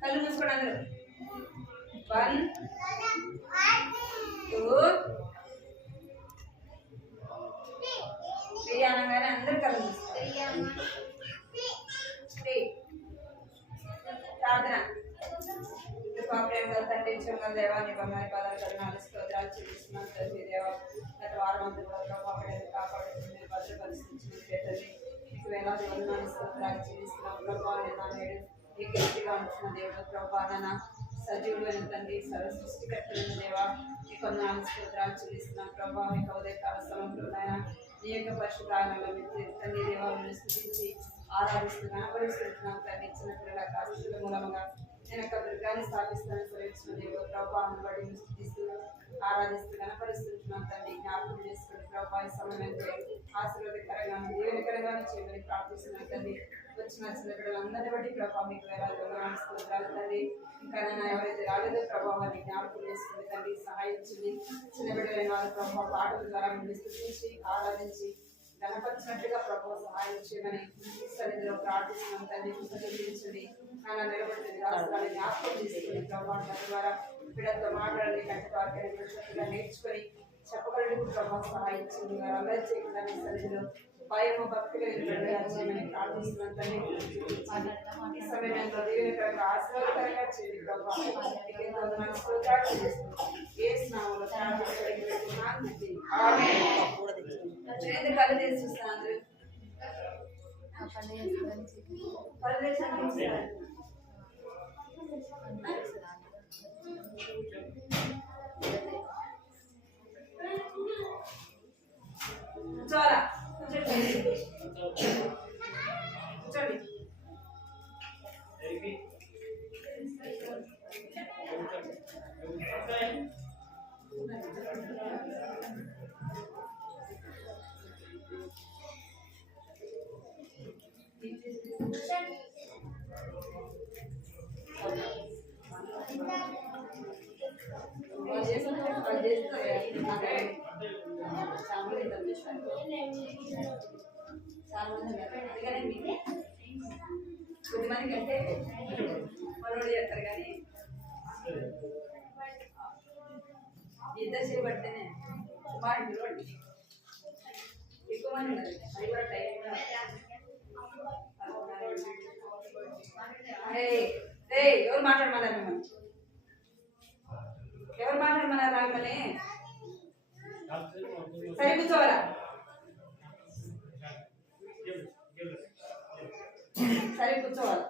కళ్ళు మూసుకోండి అందరూ. 1 2 3 అనగానే అందరూ కళ్ళు మూసుకోండి. ప్రార్థన. తండ్రి దేవా నీ బంగారు పదాలు కరుణాలు స్తోత్రాలు చెల్లిస్తున్నాను తండ్రి దేవా. గత వారం అంతా కూడా కాపాడుతుంది భద్రపరిస్థితి నీకు వేలాది వందనాలు స్తోత్రాలు చెల్లిస్తున్నాం ప్రభావ. నేడు నీ గట్టిగా ఉంటున్న దేవుడు ప్రభా. నాన్న సజీవులైన తండ్రి సృష్టికర్తలైన దేవా నీ కొందనాలు స్తోత్రాలు చెల్లిస్తున్నాం ప్రభావ. నీకు ఉదయకాల స్థలంలో నాయన నీ యొక్క పరిశుభ్రాలలో తండ్రి దేవాలను స్థుతించి ఆరాధిస్తూ కనపరుస్తున్నాం తండ్రి. చిన్న పిల్లల కాశీల మూలంగా నేను యొక్క దుర్గాన్ని స్థాపిస్తాను స్వరించిన దేవుడు ప్రభావ. బడి స్థుతిస్తూ ఆరాధిస్తూ కనపరుస్తున్నాం తండ్రి. జ్ఞాపకం చేసుకుని ప్రభావ సమయం ఆశీర్వాదకరంగా దీవెనకరంగా చేయమని ప్రార్థిస్తున్నాం తండ్రి. వచ్చిన చిన్న బిడ్డలందరినీ బట్టి ప్రభావ మీకు వేలాది వందనాలు స్తోత్రాలు తండ్రి. ఇంకా నేను ఎవరైతే రాలేదో ప్రభావాన్ని జ్ఞాపకం చేసుకుని తండ్రి సహాయించింది. చిన్న బిడ్డలైన వారి ప్రభావ పాటల ద్వారా మిమ్మల్ని స్థుతించి ఆరాధించి గణపరిచినట్టుగా ప్రభావ సహాయం చేయమని సన్నిధిలో ప్రార్థిస్తున్నాం తండ్రి. కృతజ్ఞించండి నాన్న నిలబడుతుంది రాష్ట్రాన్ని జ్ఞాపకం చేసుకుని ప్రభావం ద్వారా బిడ్డలతో మాట్లాడాలి కంటి వాక్యాన్ని నేర్చుకొని చెప్పగలడు ప్రభావ సహాయించింది. వారందరూ చేయకుండా సన్నిధిలో భయము భక్తిగా చేయమని ప్రార్థిస్తున్నాం తండ్రి. ఈ సమయంలో దేవుని ఆశీర్వాదకరంగా చేయండి ప్రభావ. కళ్ళు తెరిచి చూస్తాను అందరూ. కళ్ళు తెరిచి చాలా కూర్చోండి. కొద్దిమందికి అంటే మనోడు చేస్తారు కానీ ఇద్దరు చేపడితేనే ఎక్కువ మంది ఉన్నారు. అది కూడా టైం ఎవరు మాట్లాడమన్నారు మిమ్మల్ని? ఎవరు మాట్లాడమన్నారు మిమ్మల్ని? సరే కూర్చోవాలా? సరే కూర్చోవాలి.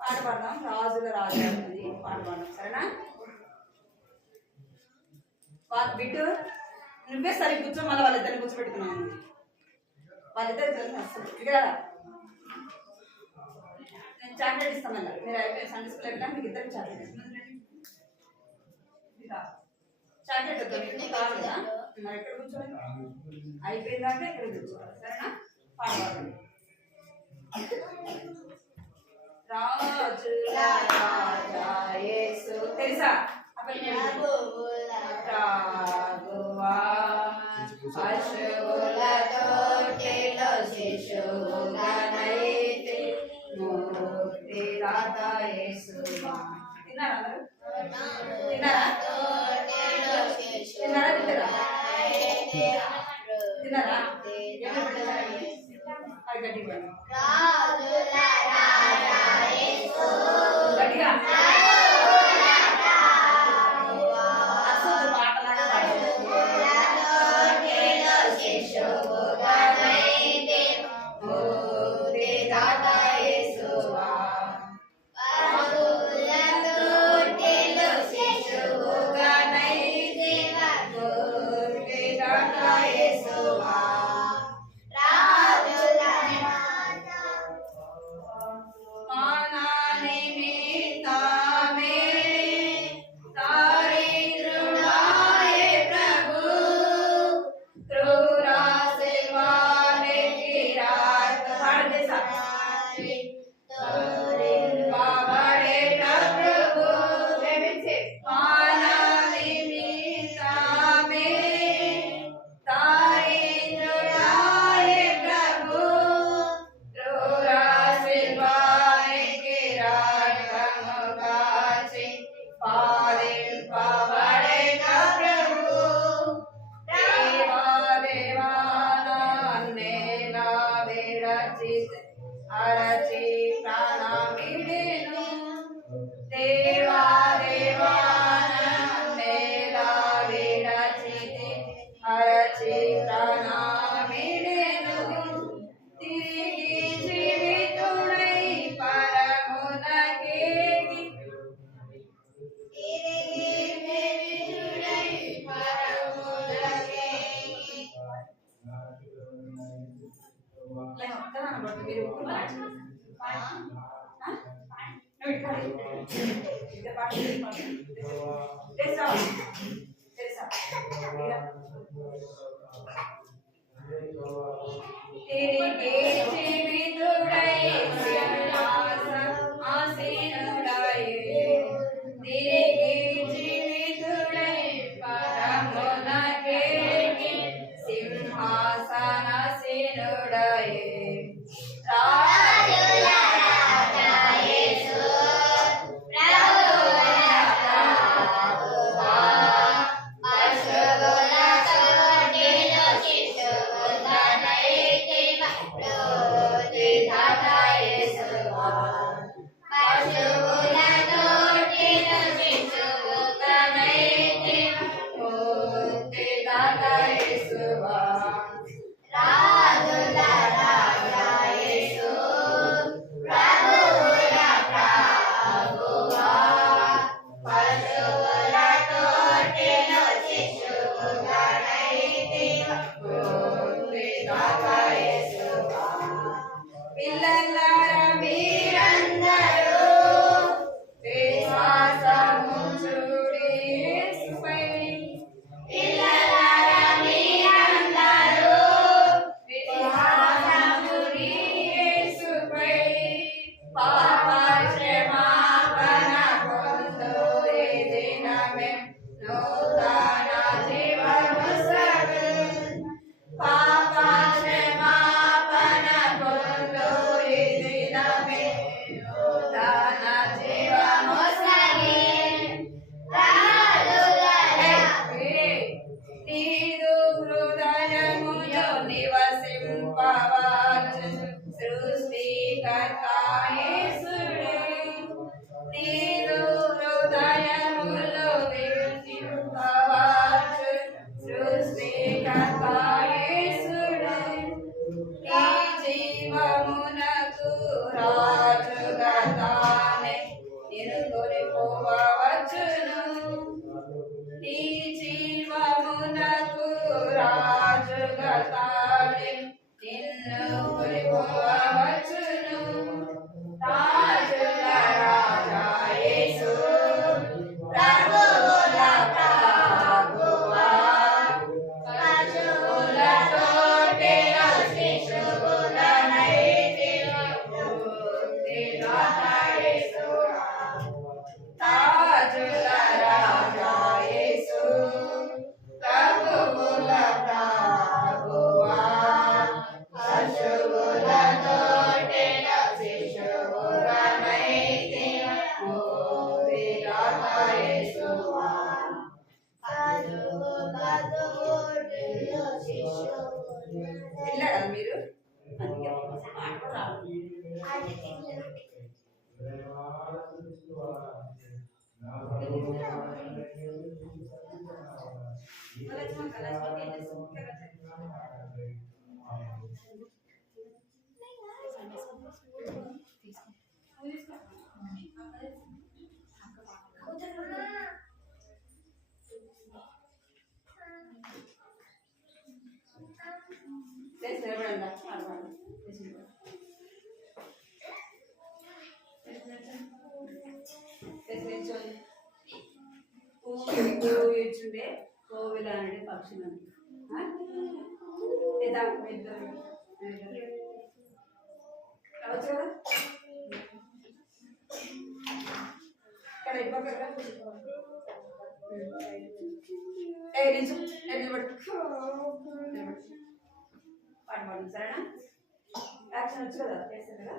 పాట పాడదాం. రాజుల రాజు అనేది పాట పాడదాం సరేనా? బిడ్డు నువ్వే సరే కూర్చో. మళ్ళీ వాళ్ళిద్దరిని కూర్చోబెట్టుకున్నాను. వాళ్ళిద్దరు కదా నేను చాక్లెట్ ఇస్తామన్నా. మీరు అయిపోయి సండే స్కూల్ అయిపోయినా మీకు ఇద్దరికి చాక్లెట్ ఇస్తాను. చాక్లెట్ వద్దాం కాదు కదా. మరి ఎక్కడ కూర్చోవాలి? అయిపోయిందాక ఇక్కడ కూర్చోవాలి సరేనా? పాట పాడండి. రాజుల రాజా యేసు తెలుసా? ప్రభువా పశువుల తోటిలో శిశువుగానైతే ముక్తిదాత యేసువా. తిన్నారా అందరూ? తిన్నారా? తిన్నారా? గట్టిగా Mana nimi ta విడచి ప్రాణమిడెను తిరిగి జీవితుడై పరమునకేగి మీరు తిరిగి జీవితుడై ఆసీనుడై తిరిగి జీవితుడై పరమునకేగి సింహాసనాసీనుడై మీరు కూర్చుండే కోవిలాంటి పక్షులు ఇక్కడ పాడు సరేనా యాక్షన్ వచ్చు కదా చేస్తారు కదా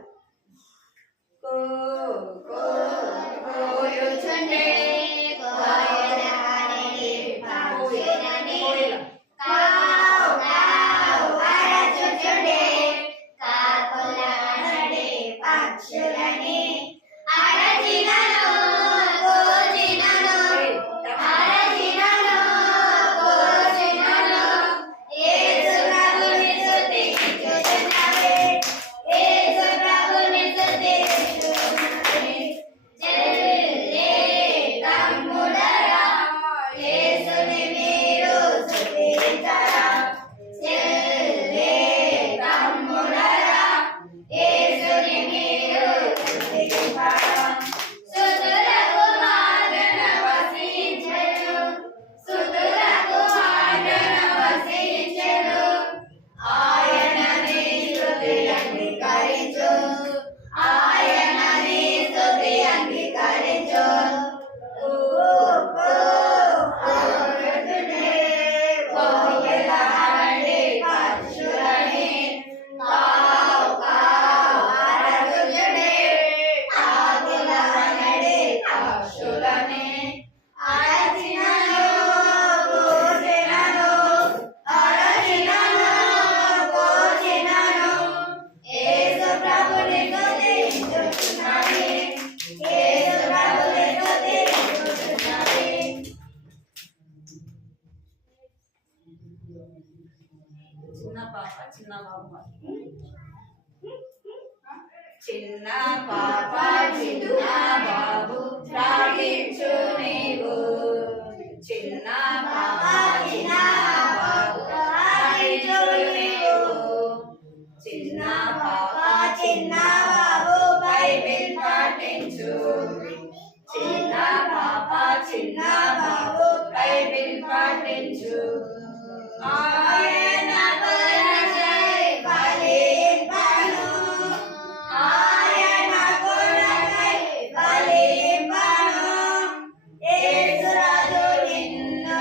పాప చిన్న బాబు. చిన్న పాప చిన్న బాబు ప్రార్థించు నీవు. చిన్న పాప చిన్న బాబు ప్రార్థించు నీవు. చిన్న పాప చిన్న బాబు బైబిల్ పాటించు. చిన్న పాప చిన్న బాబు బైబిల్ పాటించు. ఆయన కొరకై బలింపను. ఆయన కొరకై బలింపను. యేసురాజు నిన్ను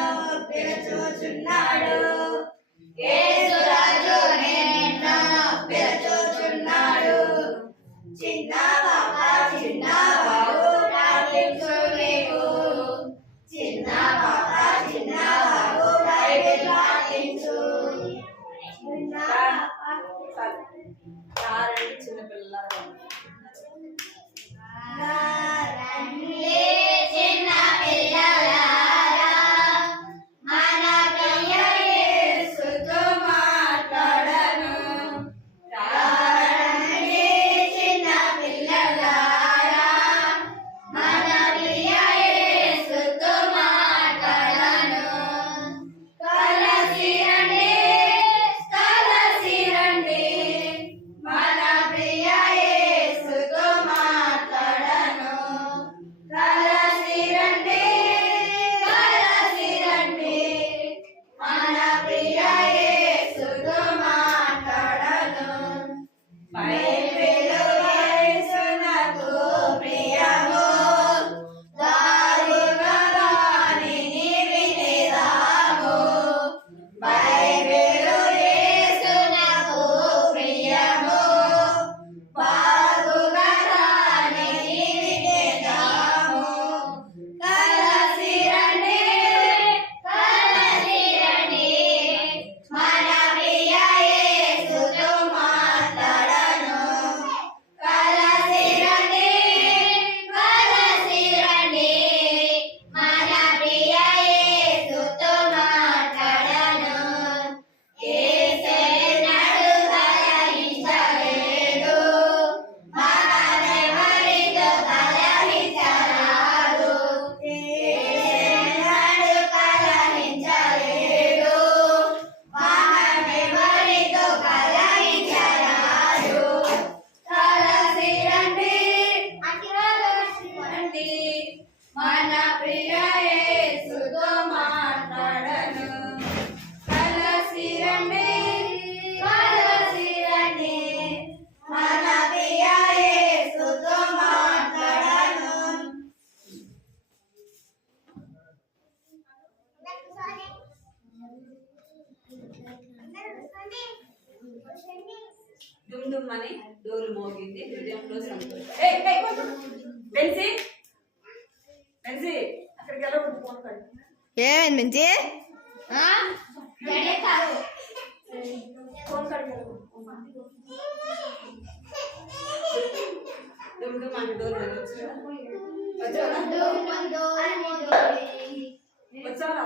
పిలుచుచున్నాడు. యేసురాజు నిన్ను పిలుచుచున్నాడు. చిన్న బాబ చిన్న బాబు ప్రార్థించు నీవు. చిన్న బాబ చిన్న బాబు బైబిల్ పాటించు. చిన్న పిల్లలు చిన్న పిల్లలారా మన ప్రియ యేసుతో మాట్లాడను. రండి చిన్న పిల్లలారా మన ప్రియ యేసుతో మాట్లాడను. కలసి రండి కలసి రండి మన ప్రియ యేసుతో మాట్లాడను. కలసి రండి మన ప్రియ యేసుతో మాట్లాడను. బైబిలు యేసునకు ప్రియము. దారుగా దానిని వినేదాము. బైబిలు యేసునకు ప్రియము. బాగుగా దానిని వినేదాము. కలసి రండి మన ప్రియ యేసుతో మాట్లాడను. కలసి రండి మన ప్రియ యేసుతో మాట్లాడను. యేసెన్నడూ కలహించలేడు. మనమెవరితో కలహించరాదు. యేసెన్నడూ కలహించలేడు. మనమెవరితో కలహించరాదు. కలసి రండి మన ప్రియ యేసుతో మాట్లాడను. కలసి రండి మన ప్రియ యేసుతో మాట్లాడను. డుమ్ డుమ్ అని డోలు మోగింది. హృదయంలో సంతోషం. బెన్సీ బెన్సీ అక్కడికి వెళ్ళకూడదు. ఫోన్ కట్టు. ఏమైంది మంచి ఫోన్ కట్టు. డుమ్ డుమ్ అని డోలు వచ్చావా?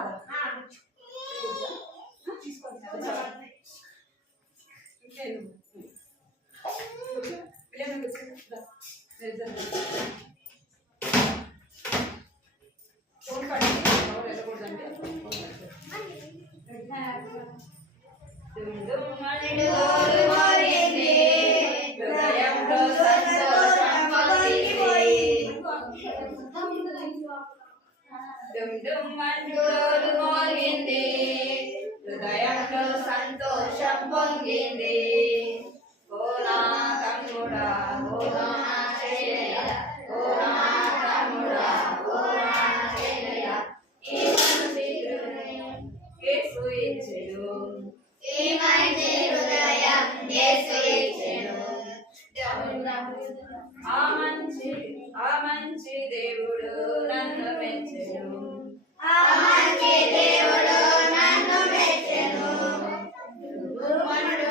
ఫోన్ కట్టి వెళ్ళకూడదంటే హృదయంలో సంతోషం మోగింది. హృదయంలో సంతోషం పొంగింది. ఓ నా తమ్ముడా ఓ నా చెల్లెల ఓ నా తమ్ముడా ఓ నా చెల్లెల ఈ మనసు యేసు ఇచ్చెను. ఏమైంది హృదయం యేసు ఇచ్చెను. ఆ మంచి దేవుడు నన్ను మెచ్చెను. ఆ మంచి దేవుడు నన్ను మెచ్చెను. మనుడు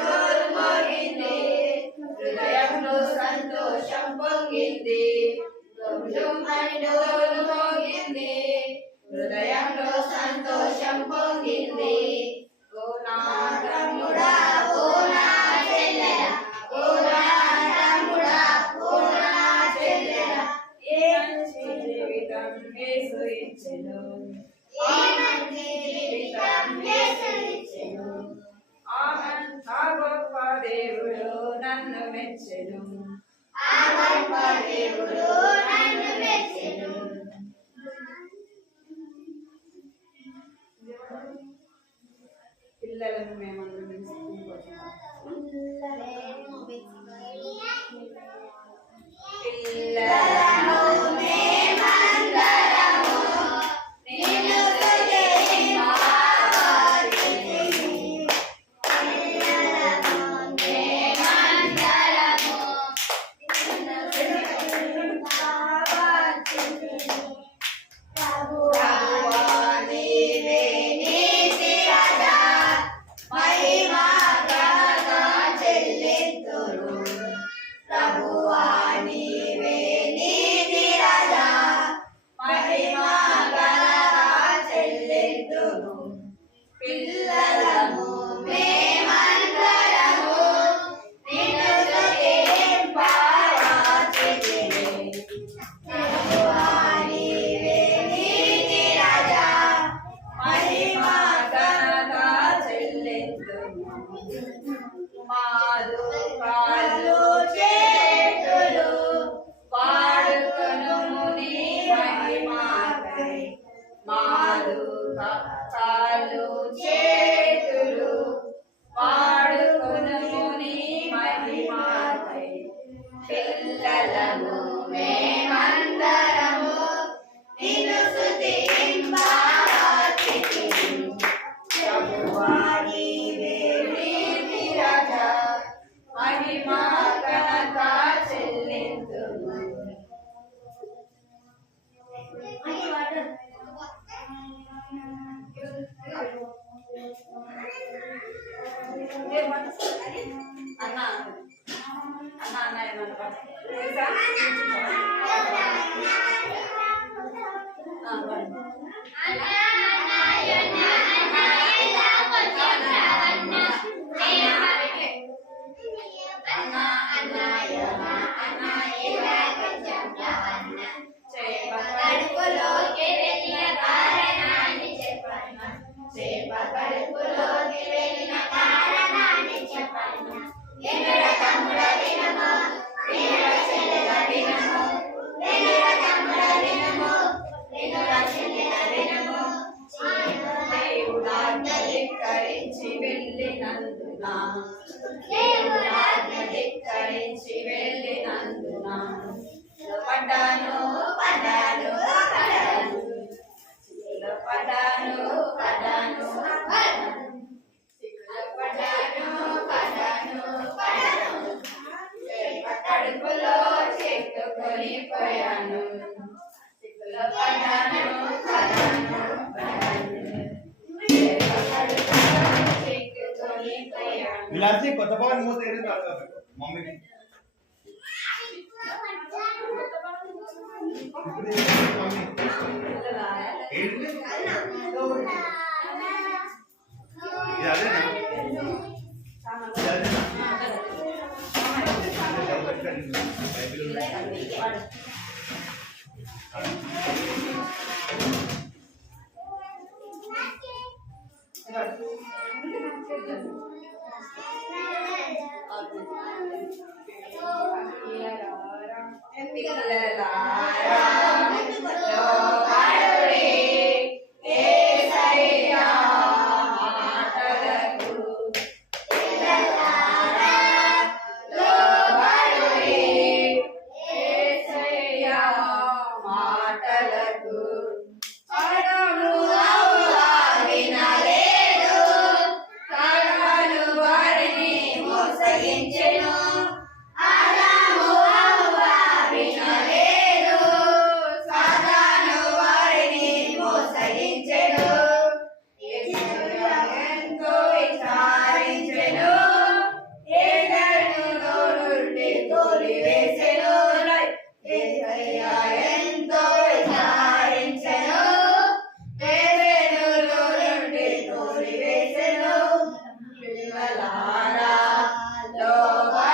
దేవుడు నన్ను మెచ్చెను ఆ గొప్ప దేవుడు నన్ను మెచ్చెను. పిల్లలను మేమందరం స్కూల్కి వచ్చినాం. పిల్లలను మేమందరము నిన్ను స్తుతింపవలెను. పిల్లలను మేమందరము నిన్ను స్తుతింపవలెను. ప్రభువా నీవే నీతి రాజా, మహిమా ఘనత చెల్లింతురు. ప్రభువా నీవే నీతి రాజా, మహిమా ఘనత చెల్లింతురు. పిల్లలము మేమందరము నిన్ను స్తుతింపవలెను. ప్రభువా నీవే నీతి రాజా, మహిమా ఘనత చెల్లింతుము. మాదు కాళ్ళు చేతులు పాడుకొను నీ మహిమకై. మాదు కాళ్ళు చేతులు పాడుకొను నీ మహిమకై. పిల్లలము మేమందరము నిన్ను స్తుతింపవలెను. ప్రభువా నీవే నీతి రాజా, మహిమా ఘనత చెల్లింతుము. అన్న అన్న అన్న ఏమన్నా కడుపులోకి వెళ్ళిన కారణాన్ని చెప్పన్నా. చేప కడుపులోకి వెళ్ళిన కారణాన్ని చెప్పన్నా. ఎన్నుల తమ్ముడ దినము, ఎన్నుల చెల్లెల దినము, ఎన్నుల తమ్ముడ దినము, ఎన్నుల చెల్లెల దినము. దేవుడాజ్ఞ ధిక్కరించి వెళ్ళినందున, దేవుడాజ్ఞ ధిక్కరించి వెళ్ళినందున పడ్డాను పడ్డాను పడ్డాను పడ్డాను పడ్డాను పడ్డాను పడ్డాను పడ్డాను. కడుపులో చెక్కుకొని పోయాను. పడ్డాను పడ్డాను పడ్డాను. కడుపులో చెక్కుకొని పోయాను. ఇలాంటి కొత్త పవన్ మూత మమ్మీకి Lord.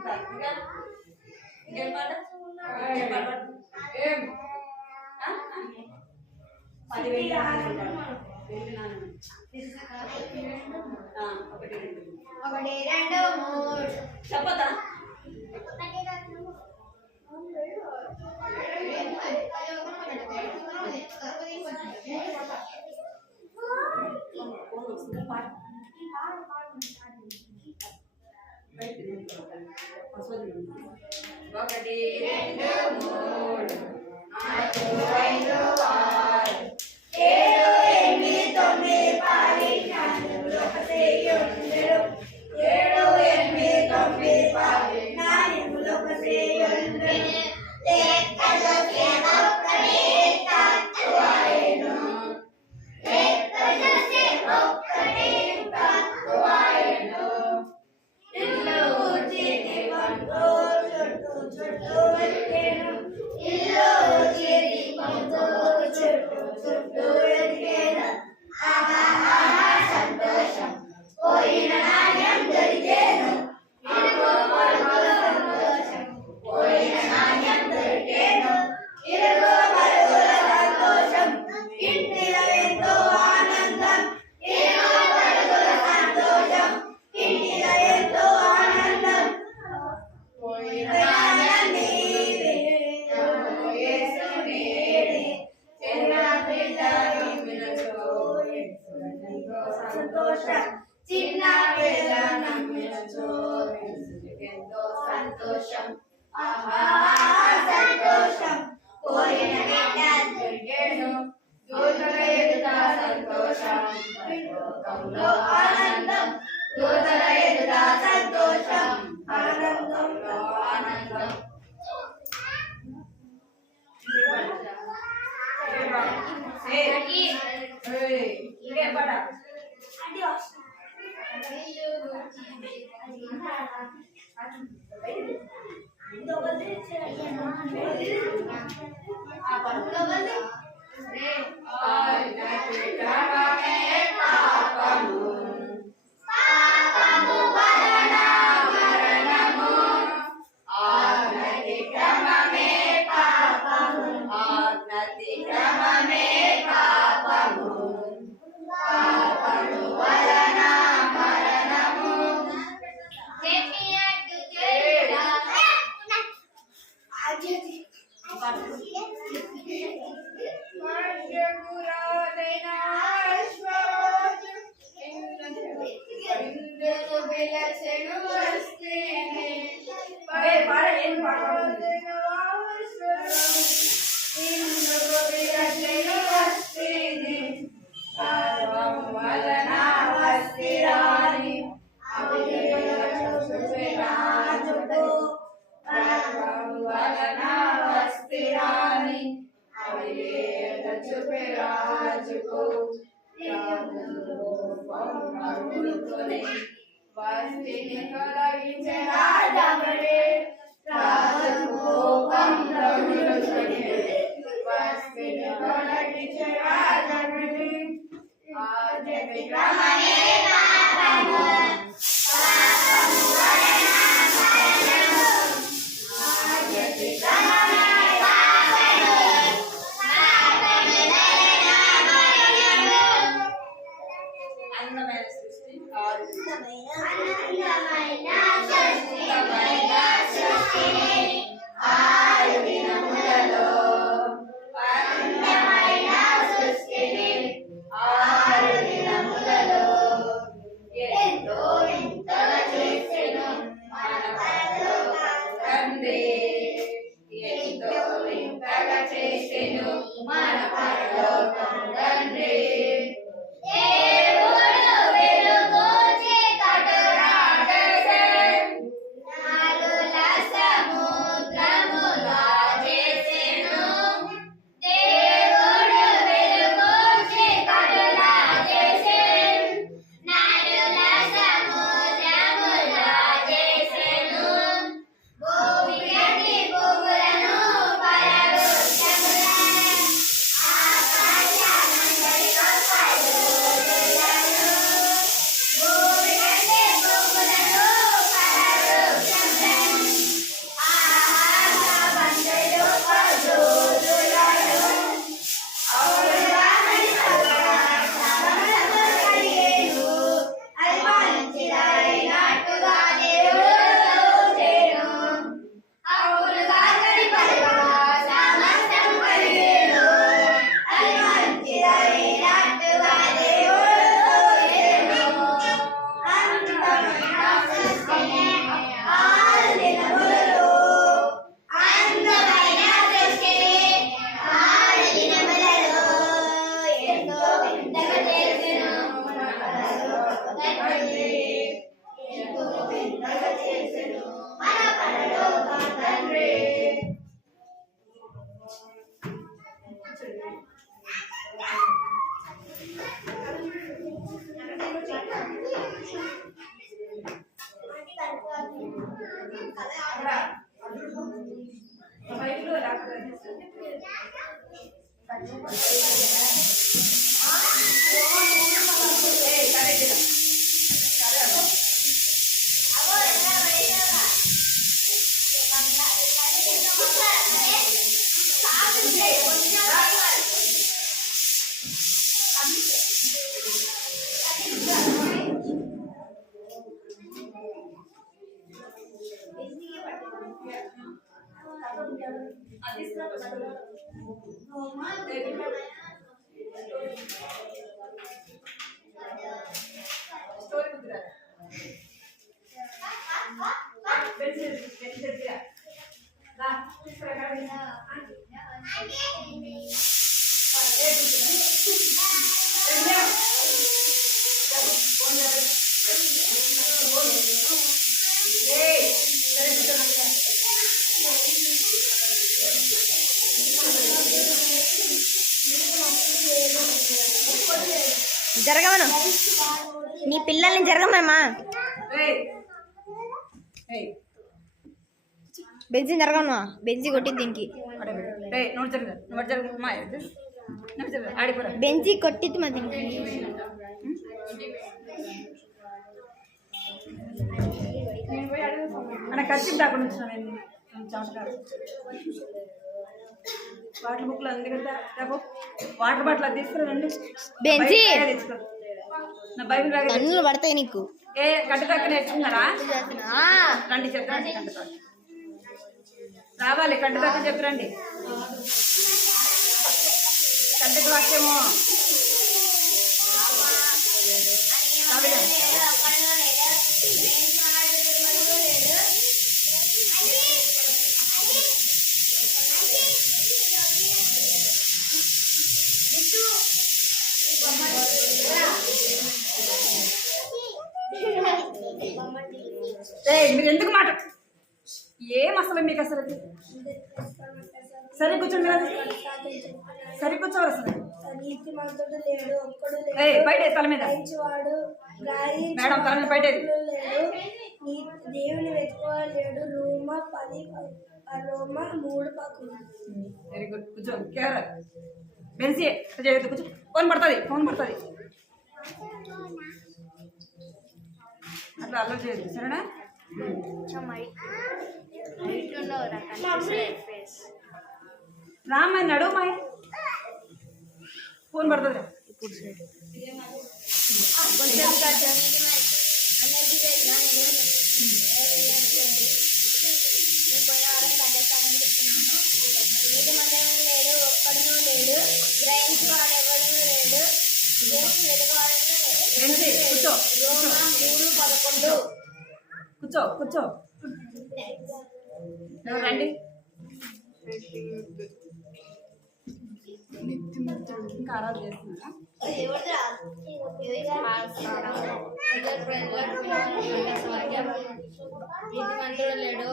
ఇంకా ఇంకేం పాట ఇంకేం పాట పాడు. ఆ? 10,000 ఒకటి రెండు ఒకటి రెండు మూడు చెప్పదా ఒకటి రెండు మూడు 4 5 6 ఏడు ఎనిమిది తొమ్మిది పది నాలుగు ఒకటి రెండు ఏడు ఎనిమిది తొమ్మిది పది నాలుగు ఒకటి రెండు లెక్కలో ఒక్కటి తక్కువైను లెక్కలో ఒక్కటి తక్కువైను ఇల్లు చిరి పండు చుట్టూ చుట్టూ వెతికేను ఇల్లు చిరి పండు చుట్టూ చుట్టూ వెతికేను ఆహా సంతోషం పోయిన నాణ్యం దొరికేను ఇరుగు పొరుగు సంతోషం పోయిన నాణ్యం దొరికేను ఇరుగు పొరుగుల సంతోషం ఇంటిలో ఎంతో ఆనందం ఇరుగు పొరుగుల సంతోషం ఇంటిలో ఎంతో ఆనందం పోయిన నాణ్యం నీవే యేసు నీవే చిన్న పిల్లలు వినచో ఎంతో సంతోషం చిన్న పిల్ల నమ్మినచో ఎంతో సంతోషం ఆహా సంతోషం పోయిన నాణ్యం దొరికేను దూతల ఎదుట సంతోషం పరలోకంలో ఆనందం దూతల ఎదుట సంతోషం ఆనందంలో ఆనందం ఇంకేం పాట అందమైన సృష్టి Go బైబిల్లో డాక్టర్ జరగమను నీ పిల్లల్ని జరగమమ్మా. బెంచి జరగమా, బెంచి కొట్టింది దీనికి. బెంచి కొట్టింది మా దీనికి. ఖర్చు దాకుండా వాటర్ బుక్లు అంది కదా, వాటర్ బాటిల్ అది తీసుకురండి. బెంచి నా బైబిల్ బ్యాగ్ కన్నులు పడతాయి నీకు. ఏ కట్ట పక్క నేర్చుకున్నారా? రండి చెప్పండి. కంట పక్క రావాలి, కంట పక్క చెప్పురండి. కంటకి వాక్యము మీరు ఎందుకు మాట ఏం అసలు మీకు అసలు సరే కూర్చోండి కదా, సరే కూర్చోవాలి. అసలు బయట తల మీద మేడం, తల మీద బయట దేవుని వెతుకోలేడు. రోమా 10 రోమా 3 వెరీ గుడ్. కూర్చో కేర్ బెన్సీ చేయొద్దు, కూర్చో. ఫోన్ పడుతుంది, ఫోన్ పడుతుంది. అట్లా అల్లరి చేయొద్దు, సరేనా? రామ్మాయి నడుమాయి, ఫోన్ పడుతుంది. నీటి మందిరం లేడు, ఒక్కడునూ లేడు, గ్రహించి వాడు ఎవడనూ లేడు, దేవుని వెతుకువాడనూ లేడు. కూర్చో, రోమా 3:11. కూర్చో కూర్చో. రండి. ఇంకా ఆరాధన చేస్తున్నారా? నీతిమంతుడు లేడు,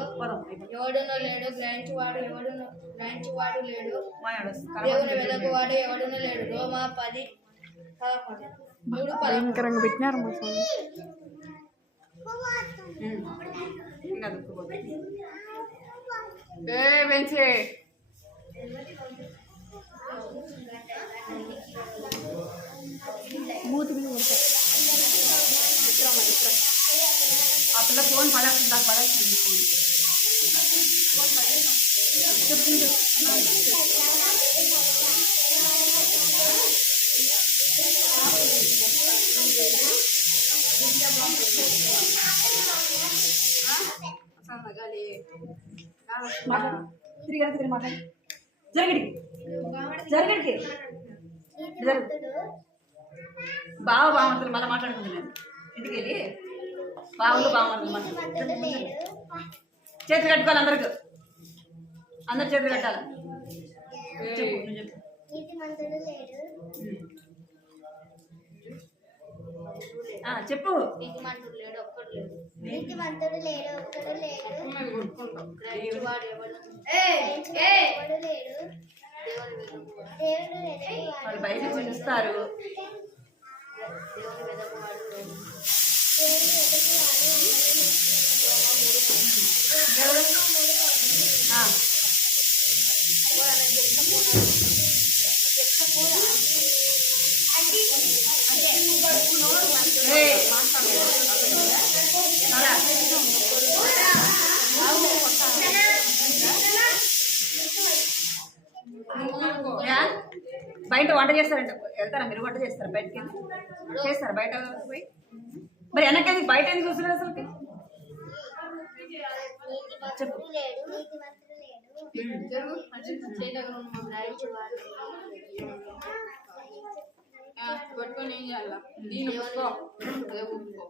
ఎవడునో లేడు, గ్రహించువాడు లేడు, దేవుని వెదకువాడు ఎవడునూ లేడు. రోమా 10:11. భయంకరంగా పెట్టినారు మా స్వామి. ఇంకా దుఃఖపోతుంది. బెంచే మూతి మీద కొడతా. ఆ పిల్ల ఫోన్ పడేస్తుంది, నాకు పడేస్తుంది ఫోన్. తిరిగి మాట్లాడు. జరగడికి బావ బాగుంటుంది. మళ్ళీ మాట్లాడుకుంది నేను ఇంటికి వెళ్ళి. బావులు బాగుంటుంది. చేతులు కట్టుకోవాలి, అందరికి అందరు చేతులు కట్టాలి. చెప్పు. నీతిమంతుడు లేడు, ఒక్కడు లేడు, నీతిమంతుడు లేడు, ఒక్కడు లేడు, గ్రహించువాడు ఎవడు లేడు, దేవుని వాళ్ళు బయట చూస్తారు. దేవుని వెదకువాడు లేడు. బయట వంట చేస్తారంట, వెళ్తారా మీరు? వంట చేస్తారా బయటకి చేస్తారా బయట పోయి? మరి వెనక్కి బయట ఎందుకు చూస్తున్నారు అసలు? చెప్పు. పట్టుకొని ఏం చేయాలా? దీని పుష్పో అదే పుష్పో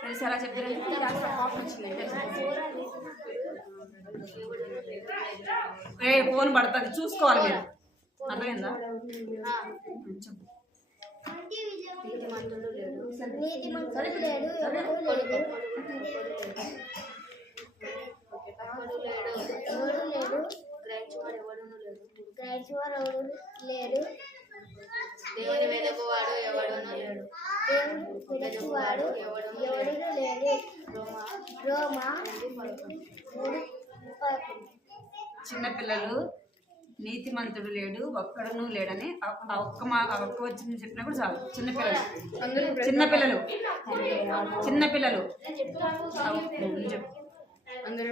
తెలిసి అలా చెప్పారు. ఫోన్ పడుతుంది, చూసుకోవాలి మీరు. అర్థమైందా? చెప్పు. నీతిమంతుడు లేడు, ఎవడు లేడు, గ్రహించువాడు ఎవడు లేడు, దేవుని వెలుగువాడు ఎవడును లేడు, రోమా 3:11. చిన్నపిల్లలు నీతిమంతుడు లేడు, ఒక్కడును లేడని ఆ ఒక్క వచ్చింది చెప్పినప్పుడు చాలు. చిన్నపిల్లలు చిన్నపిల్లలు చిన్నపిల్లలు చెప్పు. అందరూ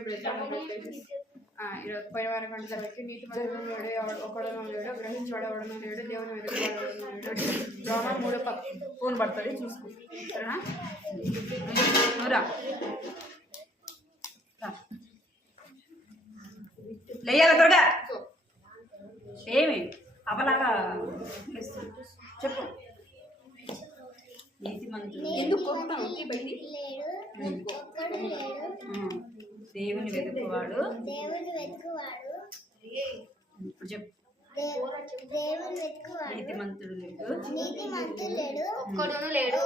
పోయిన వారం గంటలకి నీతి మంత్రులు లేడు, ఒకడను లేడు, గ్రహించేవాడు ఎవడను లేడు, దేవుని వెతుకువాడు ఎవడను లేడు. రోమా 3:10. ఫోన్ పడుతుంది, చూసుకో. సరేనా? నువ్వురా లేయాల త్వరగా. ఏమి అవలాగా చెప్పు. నీతిమంతుడు ఎందుకు దేవుని వెతుకువాడు. ఇప్పుడు చెప్పు. నీతిమంతుడు లేడు, ఒక్కడును లేడు.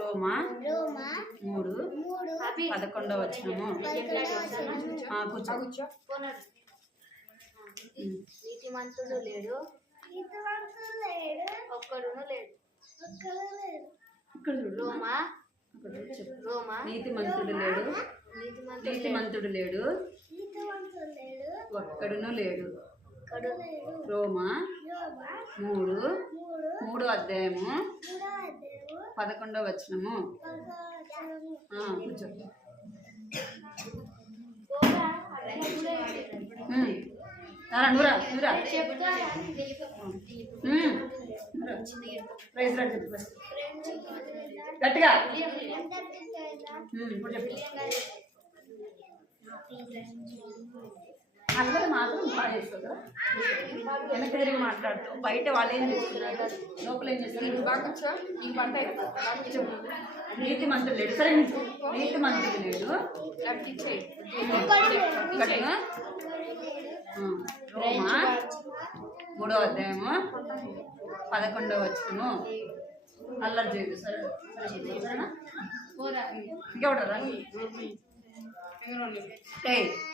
రోమా 3:11 వచనము. కూర్చో. నీతిమంతుడు లేడు, ఒక్కడును లేడు. రోమా నీతిమంతుడు లేడు, నీతిమంతుడు లేడు, ఒక్కడును లేడు. రోమా 3:11 వచనము. కూర్చో. నూరా ప్రైజ్ రాడు చెప్పు గట్టిగా. ఇప్పుడు చెప్పు. అందరూ మాత్రం బాగా చేస్తారు, వెనక్కి తిరిగి మాట్లాడుతావు. బయట వాళ్ళు ఏం చేస్తున్నారు, లోపల ఏం చేస్తున్నారు? బాగా ఈ పంట చెప్పు. నీతిమంతుడు లేడు. సరే, నీతిమంతుడు లేడు. గట్టిగా. రోమా 3:11 వచనము. అల్లరి చేయదు. సరేనా? ఇంకెవడరా?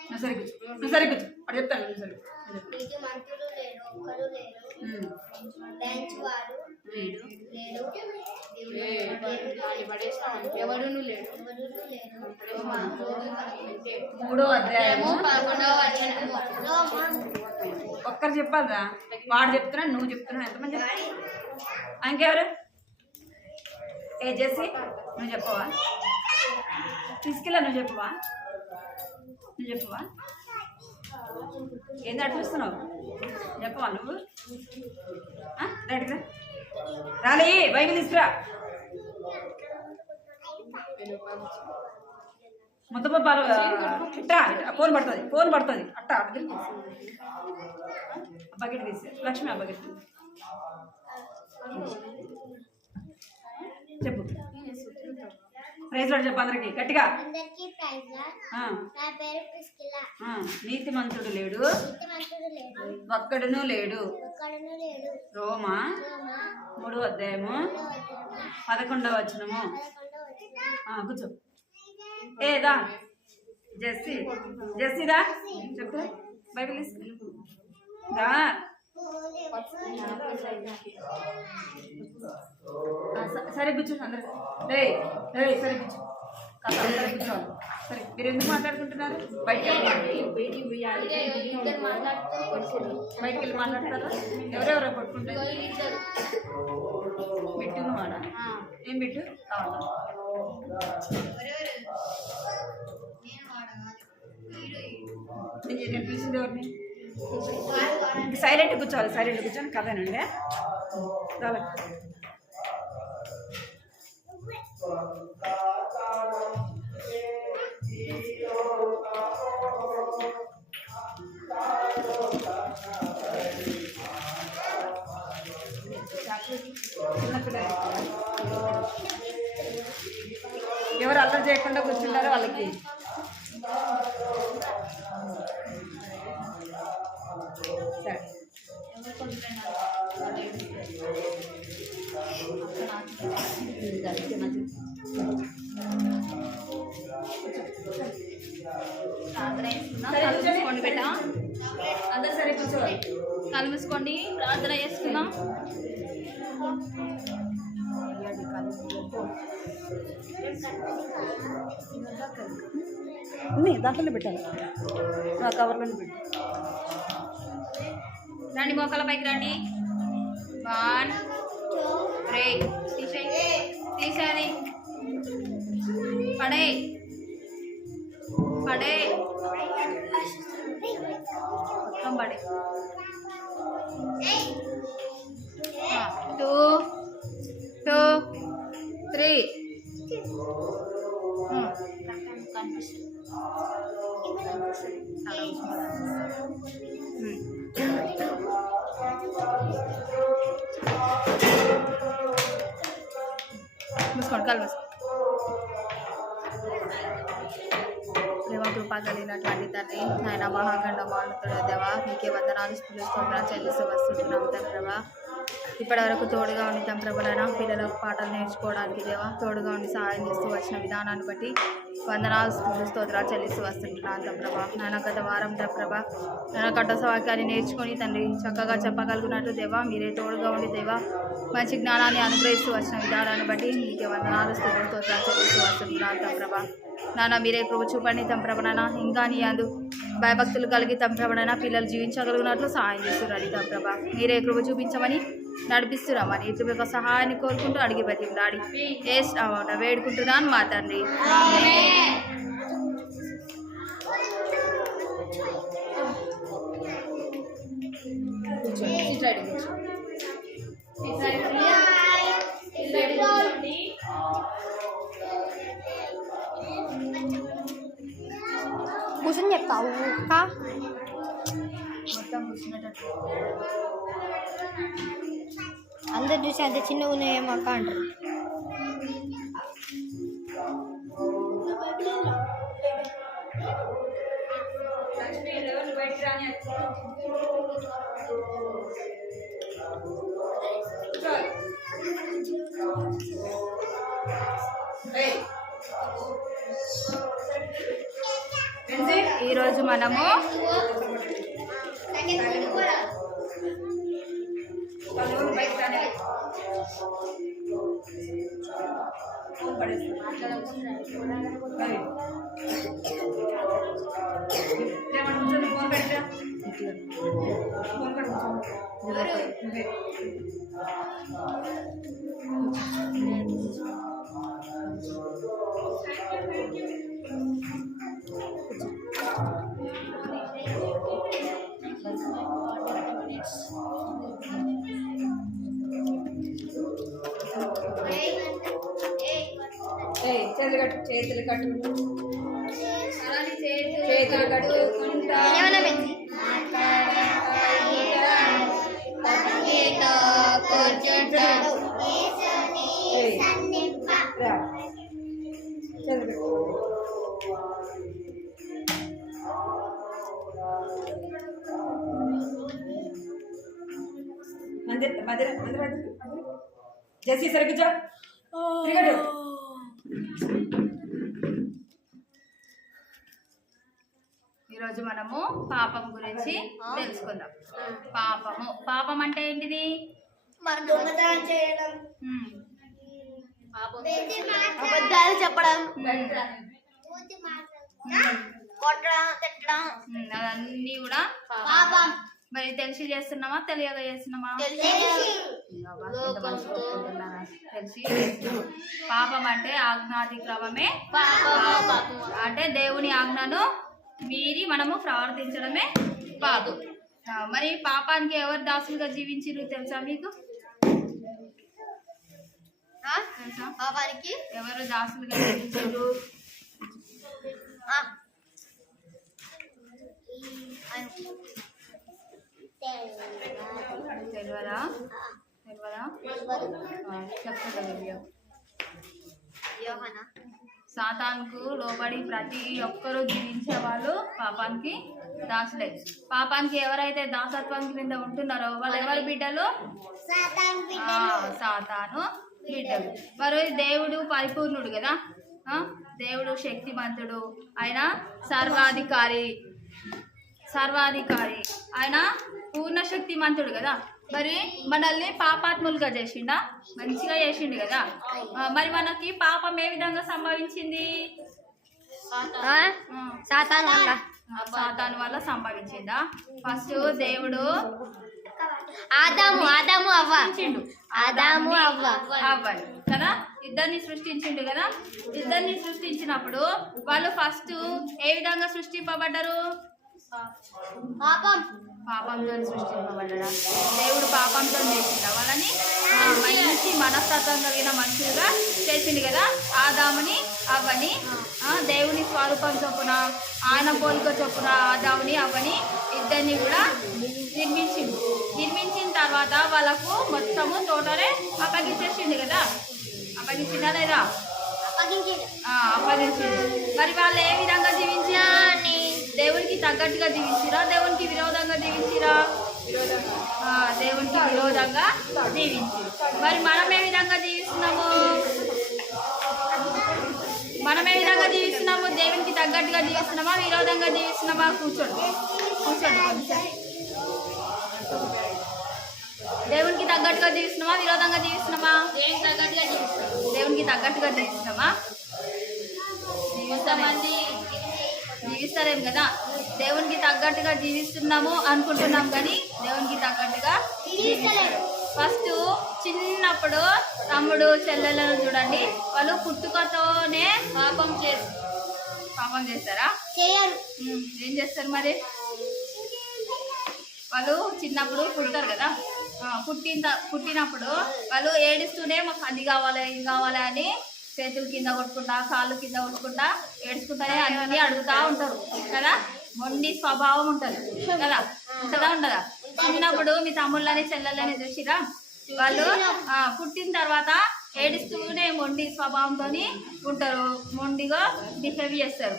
నువ్వు సరే కూర్చో, నువ్వు సరే కూర్చో. అటు చెప్తాను. నువ్వు సరే నీతిమంతుడు లేడు, ఒక్కడు లేడు, గ్రహించువాడు లేడు, ఎవడును లేడు. 3వ అధ్యాయము 11వ వచనము. ఒక్కరు చెప్పాలరా? వాడు చెప్తున్నాడు, నువ్వు చెప్తున్నావు. ఎంతమంది చెప్పాలి? ఇంకెవరు? జెస్సీ, నువ్వు చెప్పవా? తీసుకెళ్ళా, నువ్వు చెప్పవా? ఏంది అనిపిస్తున్నావు? చెప్పవా నువ్వు? రైట్గా రాలే, బైబిల్ తీసుకురా. మొత్తం ఇట్టా ఫోన్ పడుతుంది అట్టా బకెట్ తీసి. లక్ష్మి ఆ బకెట్ చెప్పు. ప్రైజ్ లార్డ్ చెప్పు అందరికి గట్టిగా. నీతిమంతుడు లేడు, ఒక్కడును లేడు. రోమా 3:11 వచనము. కూర్చో. ఏదా జెస్సీదా చెప్తా. బైబిల్ తీసుకురా. సరే కూర్చో అందరు. సరే కూర్చో. సరే కూర్చోవాలి. సరే, మీరు ఎందుకు మాట్లాడుకుంటున్నారు? బయటికి వెళ్ళి మాట్లాడతారా? ఎవరెవరో కొట్టుకుంటారు? బిట్టు వాడా? ఏం బిట్టు కావాలా? నేను పిలిచింది ఎవరిని సైలెంట్ కూర్చోవాలి సైలెంట్ కూర్చొని కథనండి చాలా ఎవరు అల్లరి చేయకుండా కూర్చుంటారో వాళ్ళకి సరే మూసుకోండి బిడ్డ అందరు సరే కూర్చోవాలి కళ్ళు మూసుకోండి ప్రార్థన చేసుకుందాం దాంట్లోనే పెట్టాలి కవర్లోనే పెట్టాలి రండి మోకాల పైకి రండి 1 2 తీసేది పడే పడే మొత్తం పడే 2 2 3 మూసుకోండి కళ్ళు మూసుకోండి ప్రేమ కృప కలిగినటువంటి తండ్రి ఆయన మహాగండ మానుతున్న దేవా మీకే వందనాలు స్తోత్రాలు చెల్లిస్తూ వస్తున్నాం తండ్రవా ఇప్పటి వరకు తోడుగా ఉండి తండ్రబలైన పిల్లలకు పాటలు నేర్చుకోవడానికి దేవా తోడుగా ఉండి సహాయం చేస్తూ వచ్చిన విధానాన్ని బట్టి వందనాలు స్తోత్రాలు చెల్లిస్తూ వస్తుంటున్నాను తండ్రవా నాన్న గత వారం తండ్రవా నాన్న కట్టస వాక్యాన్ని నేర్చుకొని తండ్రి చక్కగా చెప్పగలుగునట్టు దేవా మీరే తోడుగా ఉండి దేవా మంచి జ్ఞానాన్ని అనుగ్రహిస్తూ వచ్చిన విధానాన్ని బట్టి మీకే వందనాలు స్తోత్రాలు చెల్లిస్తూ వస్తుంటున్నాను తండ్రవా నాన్న మీరే కృప చూపండి తంప్రభనైనా ఇంకా నీ అందు భయభక్తులు కలిగి తంప్రభనైనా పిల్లలు జీవించగలిగినట్లు సహాయం చేస్తున్నారు తంప్రభ మీరే కృప చూపించమని నడిపిస్తున్నామని ఇతర యొక్క సహాయాన్ని కోరుకుంటూ అడిగి బతిలాడి వేడుకుంటున్నాను మా తండ్రి కూర్చొని చెప్తావు మొత్తం కూర్చున్నట్టు అందరు చూసి అంత చిన్నగా ఉన్నాయేమో అక్క అంటారు ఈరోజు మనము చేతులు కట్టు చేతులు కట్టుకుంటా జెస్సీ సరిగ్గా ఈరోజు మనము పాపం గురించి తెలుసుకుందాం. పాపం అంటే ఏంటిది? దొంగతనం చేయడం, అబద్ధాలు చెప్పడం, కొట్టడం, తిట్టడం, అదన్నీ కూడా పాపం. మరి తెలిసి చేస్తున్నామా తెలియక చేస్తున్నామా? తెలిసి. పాపం అంటే ఆజ్ఞాతిక్రమమే. అంటే దేవుని ఆజ్ఞను మీరి మనము ప్రవర్తించడమే పాపం. మరి పాపానికి ఎవరు దాసులుగా జీవించిరు తెలుసా మీకు? తెలుసా పాపానికి ఎవరు దాసులుగా జీవించారు? తెలియదా? చెప్తా. సాతానుకు లోబడి ప్రతి ఒక్కరూ జీవించే వాళ్ళు పాపానికి దాసులే. పాపానికి ఎవరైతే దాసత్వం కింద ఉంటున్నారో వాళ్ళు ఎవరు బిడ్డలు? సాతాను బిడ్డలు. మరి దేవుడు పరిపూర్ణుడు కదా, దేవుడు శక్తిమంతుడు, ఆయన సర్వాధికారి, ఆయన పూర్ణ శక్తిమంతుడు కదా. మరి మనల్ని పాపాత్ములుగా చేసిండా? మంచిగా చేసిండు కదా. మరి మనకి పాపం ఏ విధంగా సంభవించింది? సాతాను వల్ల సంభవించిందా? ఫస్ట్ దేవుడు అవ్వని కదా, ఇద్దరిని సృష్టించిండు కదా. ఇద్దరిని సృష్టించినప్పుడు వాళ్ళు ఫస్ట్ ఏ విధంగా సృష్టింపబడ్డారు? పాపంతో సృష్టింపబడ్డా. దేవుడు పాపంతో చేసిండ వాళ్ళని మంచి మనస్తత్వం కలిగిన మనుషులుగా చేసిండు కదా. ఆదాముని అవ్వని దేవుని స్వరూపం చొప్పున, ఆయన పోలిక చొప్పున ఆదాముని అవ్వని ఇద్దరిని కూడా నిర్మించిన తర్వాత వాళ్ళకు మొత్తము తోటనే అప్పగించేసిండు కదా. అప్పగించిందా లేదా? అప్పగించిండు. మరి వాళ్ళు ఏ విధంగా జీవించినా? దేవునికి తగ్గట్టుగా జీవించిరా, దేవునికి విరోధంగా జీవించిరా? దేవునికి విరోధంగా జీవించి. మరి మనం ఏ విధంగా జీవిస్తున్నాము? దేవునికి తగ్గట్టుగా జీవిస్తున్నామా, విరోధంగా జీవిస్తున్నామా? కూర్చోండి. దేవునికి తగ్గట్టుగా జీవిస్తున్నామా, విరోధంగా జీవిస్తున్నామా? దేవునికి తగ్గట్టుగా జీవిస్తున్నామా? జీవిస్తారేం కదా. దేవునికి తగ్గట్టుగా జీవిస్తున్నాము అనుకుంటున్నాం కానీ దేవునికి తగ్గట్టుగా జీవిస్తారు. ఫస్ట్ చిన్నప్పుడు తమ్ముడు చెల్లెలను చూడండి, వాళ్ళు పుట్టుకతోనే పాపం చేస్తారా? ఏం చేస్తారు మరి? వాళ్ళు చిన్నప్పుడు పుడతారు కదా. పుట్టినప్పుడు వాళ్ళు ఏడుస్తూనే మాకు అది కావాలి ఇది కావాలి అని చేతులు కింద కొట్టుకుంటా, కాళ్ళు కింద కొట్టుకుంటా, ఏడ్చుకుంటానే అన్నీ అడుగుతూ ఉంటారు కదా. మొండి స్వభావం ఉంటుంది కదా, ఉండదా? చిన్నప్పుడు మీ తమ్ముళ్ళని చెల్లెళ్ళని చూసిరా? వాళ్ళు పుట్టిన తర్వాత ఏడుస్తూనే మొండి స్వభావంతో ఉంటారు, మొండిగా బిహేవ్ చేస్తారు.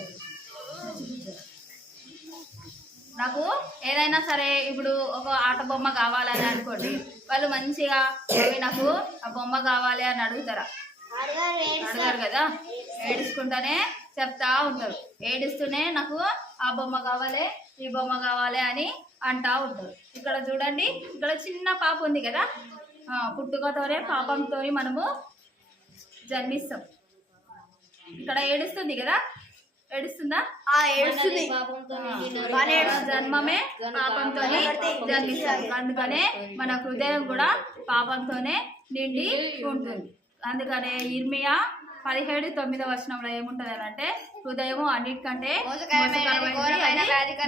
నాకు ఏదైనా సరే ఇప్పుడు ఒక ఆట బొమ్మ కావాలని అనుకోండి, వాళ్ళు మంచిగా నాకు ఆ బొమ్మ కావాలి అని అడుగుతారా? అడగారు కదా. ఏడుచుకుంటానే చెప్తా ఉంటారు. ఏడుస్తూనే నాకు ఆ బొమ్మ కావాలి ఈ బొమ్మ కావాలి అని అంటా ఉంటారు. ఇక్కడ చూడండి, ఇక్కడ చిన్న పాప ఉంది కదా. పుట్టుకతోనే పాపంతో మనము జన్మిస్తాం. ఇక్కడ ఏడుస్తుంది కదా, ఏడుస్తుందా? ఏడుస్తుంది. జన్మమే పాపంతో జన్మిస్తాం. అందుకనే మన హృదయం కూడా పాపంతోనే నిండి ఉంటుంది. అందుకనే ఇర్మియా 17:9 ఏముంటది అంటే, హృదయం అన్నిటికంటే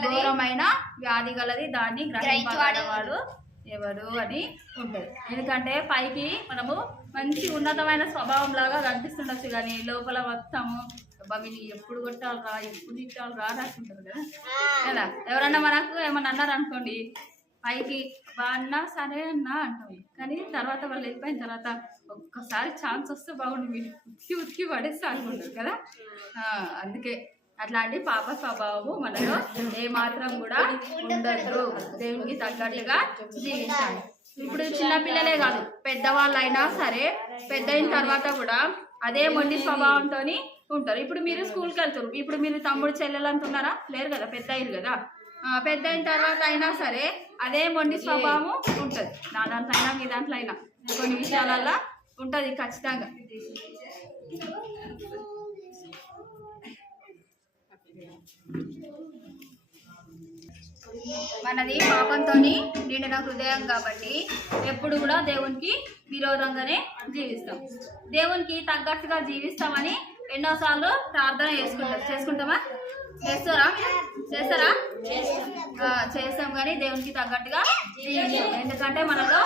ఘోరమైన వ్యాధి గలది, దాన్ని గ్రహింపగలవాడు ఎవరు అని ఉంటుంది. ఎందుకంటే పైకి మనము మంచి ఉన్నతమైన స్వభావం లాగా కనిపిస్తుండొచ్చు, కానీ లోపల మొత్తము వీళ్ళు ఎప్పుడు కొట్టాలరా ఎప్పుడు తిట్టాలరా రాసుకుంటారు కదా. ఎవరన్నా మనకు ఏమన్నా అన్నారు అనుకోండి, పైకి బాగున్నా సరే అన్నా అంటాం, కానీ తర్వాత వాళ్ళు వెళ్ళిపోయిన తర్వాత ఒక్కసారి ఛాన్స్ వస్తే బాగుండు మీరు ఉతికి పడేస్తే అనుకుంటారు కదా. అందుకే అట్లాంటి పాప స్వభావము మనలో ఏమాత్రం కూడా ఉండదు. దేవునికి తగ్గట్టుగా జీవించాలి. ఇప్పుడు చిన్నపిల్లలే కాదు, పెద్దవాళ్ళైనా సరే పెద్ద అయిన తర్వాత కూడా అదే మొండి స్వభావంతో ఉంటారు. ఇప్పుడు మీరు స్కూల్కి వెళ్తారు, ఇప్పుడు మీరు తమ్ముడు చెల్లెలు అంటున్నారా? లేరు కదా, పెద్ద అయ్యారు కదా. పెద్ద అయిన తర్వాత అయినా సరే అదే మొండి స్వభావం ఉంటుంది. నా దాంట్లో అయినా మీ దాంట్లో అయినా కొన్ని విషయాలల్లో ఉంటుంది ఖచ్చితంగా. మనది పాపంతో నిండిన హృదయం కాబట్టి ఎప్పుడు కూడా దేవునికి విరోధంగానే జీవిస్తాం. దేవునికి తగ్గట్టుగా జీవిస్తామని ఎన్నోసార్లు ప్రార్థన చేసుకుంటామా? చేస్తారా? చేస్తాం కానీ దేవునికి తగ్గట్టుగా జీవించాం. ఎందుకంటే మనలో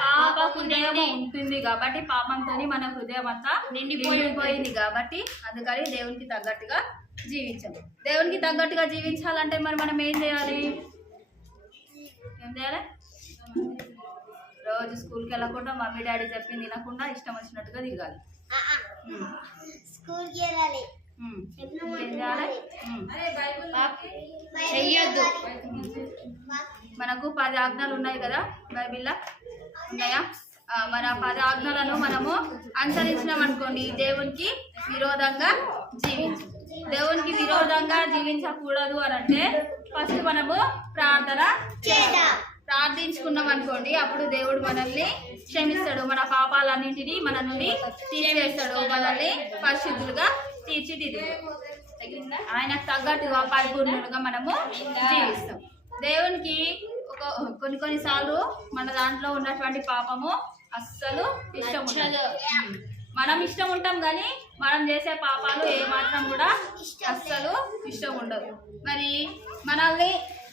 పాప హృదయం ఉంటుంది కాబట్టి, పాపంతో మన హృదయం అంతా నిండిపోయింది కాబట్టి, అందుకని దేవునికి తగ్గట్టుగా జీవించాం. దేవునికి తగ్గట్టుగా జీవించాలంటే మరి మనం ఏం చేయాలి? రోజు స్కూల్కి వెళ్ళకుండా మమ్మీ డాడీ చెప్పింది తినకుండా ఇష్టం వచ్చినట్టుగా తిరగాలి. స్కూల్కి వెళ్ళాలి. చెయ్యొద్దు. మనకు 10 ఆజ్ఞలు ఉన్నాయి కదా బైబిల్లో, ఉన్నాయా? మన 10 ఆజ్ఞలను మనము అనుసరించినాం అనుకోండి, దేవునికి విరోధంగా దేవునికి విరోధంగా జీవించకూడదు అని అంటే ఫస్ట్ మనము ప్రార్థించుకున్నాం అనుకోండి, అప్పుడు దేవుడు మనల్ని క్షమిస్తాడు, మన పాపాలన్నింటినీ మన నుండి తీసివేస్తాడు, మనల్ని పరిశుద్ధులుగా తీర్చిదిద్దుతాడు. ఆయనకు తగ్గట్టుగా పరిపూర్ణులుగా మనము జీవిస్తాం. దేవునికి కొన్నిసార్లు మన దాంట్లో ఉన్నటువంటి పాపము అస్సలు ఇష్టం ఉండదు. మనం ఇష్టం ఉంటాం కానీ మనం చేసే పాపాలు ఏమాత్రం కూడా అస్సలు ఇష్టం ఉండదు. మరి మనల్ని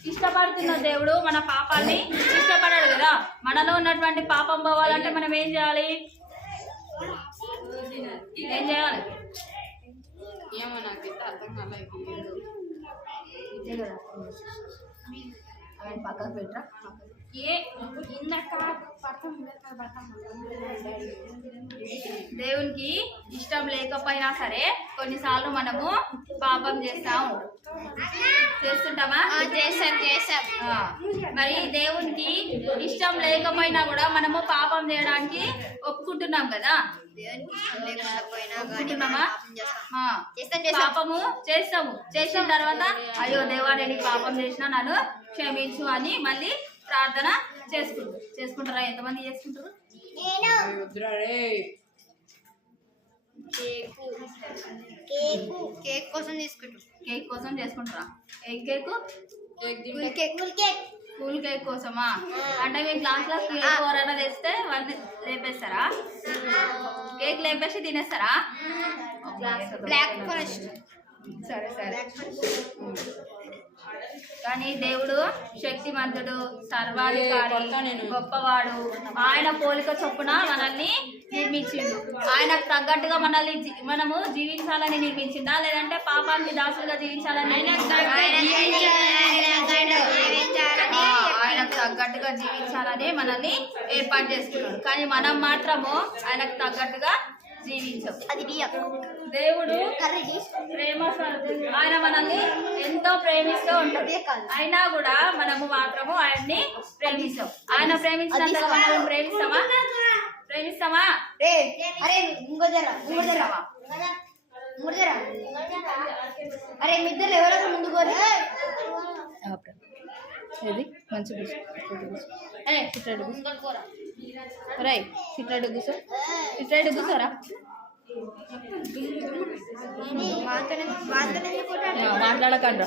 ఇష్టపడుతున్న దేవుడు మన పాపాన్ని ఇష్టపడాడు కదా. మనలో ఉన్నటువంటి పాపం పోవాలంటే మనం ఏం చేయాలి? ఏమో నాకైతే అర్థం కాలేదు. పక్కకు పెట్టరా? దేవునికి ఇష్టం లేకపోయినా సరే కొన్నిసార్లు మనము పాపం చేస్తుంటామా? చేస్తాం. మరి దేవునికి ఇష్టం లేకపోయినా కూడా మనము పాపం చేయడానికి ఒప్పుకుంటున్నాం కదా. ఒప్పుకుంటున్నామా? పాపము చేసిన తర్వాత అయ్యో దేవా నేను పాపం చేసినా నన్ను క్షమించు అని మళ్ళీ ప్రార్థన చేసుకుంటారా? ఎంతమంది చేసుకుంటారు? కేక్ కోసం తీసుకుంటాం. కేక్ కోసం చేసుకుంటారా? ఏం కేక్? కూల్ కేక్ కోసమా? అంటే మీ క్లాస్లో కేక్ ఎవరైనా తెస్తే వాళ్ళని లేపేస్తారా? కేక్ లేపేసి తినేస్తారా? Black forest. సరే. కానీ దేవుడు శక్తిమంతుడు, సర్వాధికారి, గొప్పవాడు. ఆయన పోలిక చొప్పున మనల్ని నిర్మించిండు. ఆయనకు తగ్గట్టుగా మనము జీవించాలని నిర్మించిందా, లేదంటే పాపానికి దాసులుగా జీవించాలని? ఆయనకు తగ్గట్టుగా జీవించాలని మనల్ని ఏర్పాటు చేసుకున్నాడు. కానీ మనం మాత్రము ఆయనకు తగ్గట్టుగా జీవించాం. దేవుడు ప్రేమ, ఆయన మనల్ని ఎంతో ప్రేమిస్తూ ఉంటాడు. అయినా కూడా మనము మాత్రము ఆయన్ని ప్రేమిస్తాం. ఆయన ప్రేమించినంతగా మనం ప్రేమిస్తామా? అరే మిద్దరు ఎవరైనా ముందుకు ఏది మంచి ఇట్రైడ్ కూర్చోరా. మాట్లాడకండి.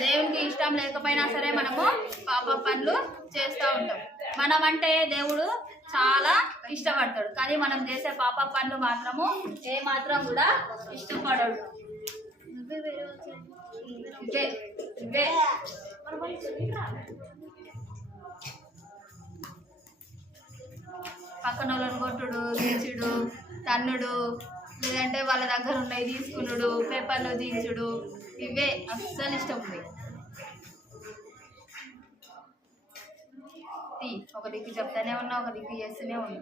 దేవునికి ఇష్టం లేకపోయినా సరే మనము పాప పనులు చేస్తూ ఉంటాం. మనం అంటే దేవుడు చాలా ఇష్టపడతాడు, కానీ మనం చేసే పాప పనులు మాత్రము ఏ మాత్రం కూడా ఇష్టపడడు. ఇవే పక్కన వాళ్ళని కొట్టుడు, దించుడు, తన్నుడు, లేదంటే వాళ్ళ దగ్గర ఉన్నాయి తీసుకున్నాడు, పేపర్లో దించుడు, ఇవే అస్సలు ఇష్టం ఉంది. ఒక దిక్కు చెప్తానే ఉన్నా, ఒక దిక్కు చేస్తూనే ఉన్నా.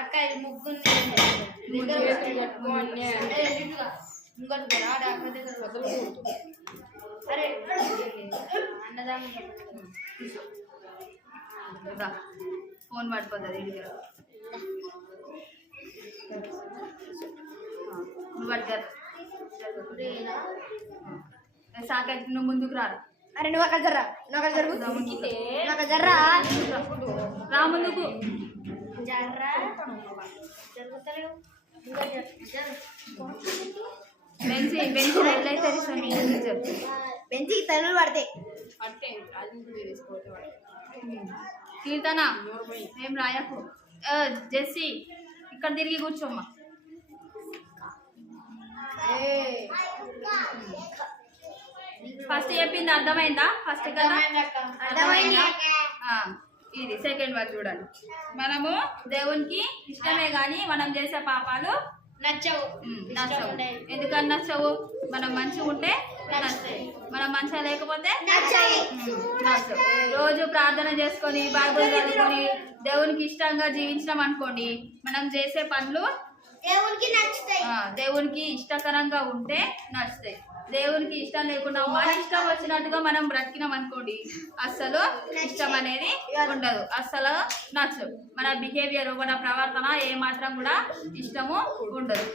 అక్క ఇది ముగ్గురు అరే అన్నదా ఫోన్ పడిపోతుంది ఇంటికి. నువ్వు అడ్డారు సాకైతే నువ్వు ముందుకు రా. అరే నువ్వు అక్కడ జర్రా, నువ్వు అక్కడ జరుగు, నువ్వు అక్కడ జర్రా, రా ముందుకు. జర్రా జరుగుతలేవు. బెంచి బెంచి రైలు అయితే బెంచికి తల్లులు పడతాయి. కీర్తన ఏం రాయకు. జెస్సీ ఇక్కడ తిరిగి కూర్చోమ్మా. ఫస్ట్ చెప్పింది అర్థమైందా? ఫస్ట్ కదా అర్థమైందా? ఇది సెకండ్ వర్డ్ చూడండి. మనము దేవునికి ఇష్టమే కానీ మనం చేసే పాపాలు నచ్చవు. నచ్చవు. ఎందుకని నచ్చవు? మనం మంచిగా ఉంటే నచ్చాయి, మనం మంచిగా లేకపోతే నచ్చవు. రోజు ప్రార్థన చేసుకొని బైబిల్ చదువుకొని దేవునికి ఇష్టంగా జీవించడం అనుకోండి, మనం చేసే పనులు దేవునికి నచ్చుతాయి. దేవునికి ఇష్టకరంగా ఉంటే నచ్చుతాయి. దేవునికి ఇష్టం లేకుండా మన ఇష్టం వచ్చినట్టుగా మనం బ్రతికినాం అనుకోండి, అస్సలు ఇష్టం అనేది ఉండదు, అస్సలు నచ్చదు. మన బిహేవియర్, మన ప్రవర్తన ఏ మాత్రం కూడా ఇష్టము ఉండదు.